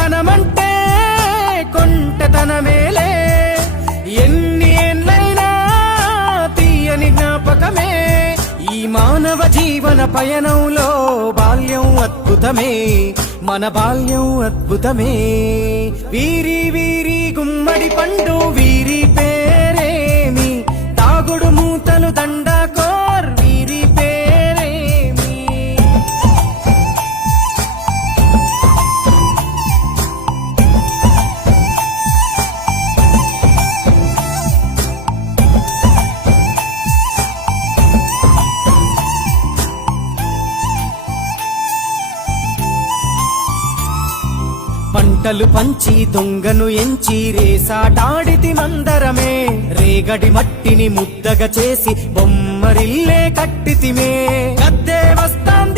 తనమంటే కొంటెతనమేలే, ఎన్ని ఏళ్ళైనా తీయని జ్ఞాపకమే. ఈ మానవ జీవన పయనంలో బాల్యం అద్భుతమే, మన బాల్యం అద్భుతమే. వీరి వీరి గుమ్మడి పండు వీరి పేరేమి, తాగుడు మూతలు దండాకోర్ వీరి పేరేమి. పంటలు పంచి దొంగను ఎంచి రేసాటాడితి మందరమే, రేగడి మట్టిని ముద్దగా చేసి బొమ్మరిల్లే కట్టితిమే. గద్దే వస్తాం